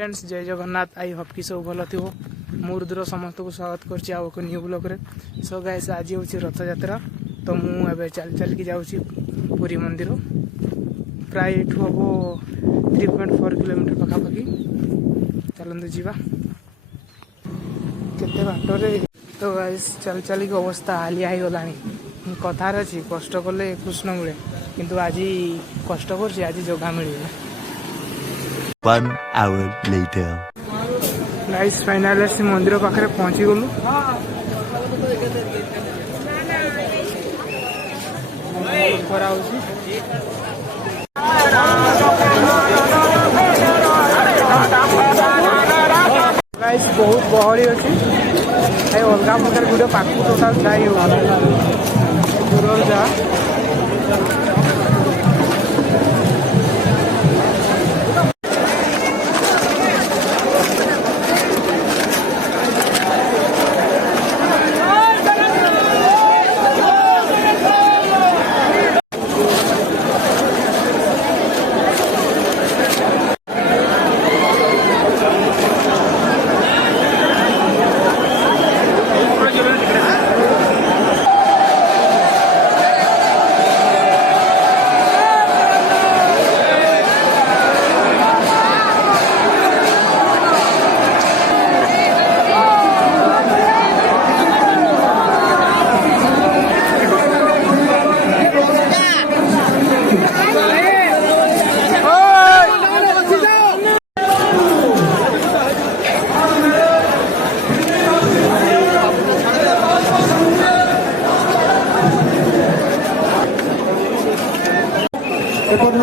Friends जय Jagannath. I hope कि सब भल थो। मुरुद्र समस्त को स्वागत कर न्यू ब्लॉग रे। सो गाइस आज हूँ रथ यात्रा तो मुझे चल चल के जाऊँ पुरी मंदिर। प्राय एठू हम 3.4 किलोमीटर पखापाखि। चलते जीवा केते बाटरे। तो गाइस चल चल की अवस्था हालिया हो गलानी। कथार अच्छी कष्ट कले कृष्ण मिले किंतु आज कष्ट कर आज जगह मिले। 1 hour later. गाइस फाइनाल से मंदिर पाखे पहुंची गलु। गाइस बहुत गहली अच्छी अलग प्रकार गोटे पाख टोटाल जाई दूर जा।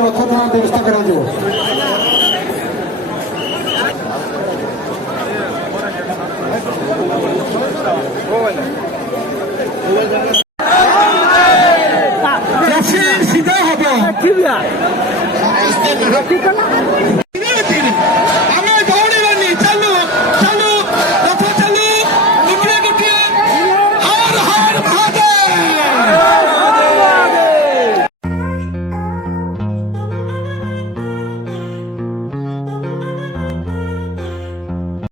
रथ व्यवस्था करा।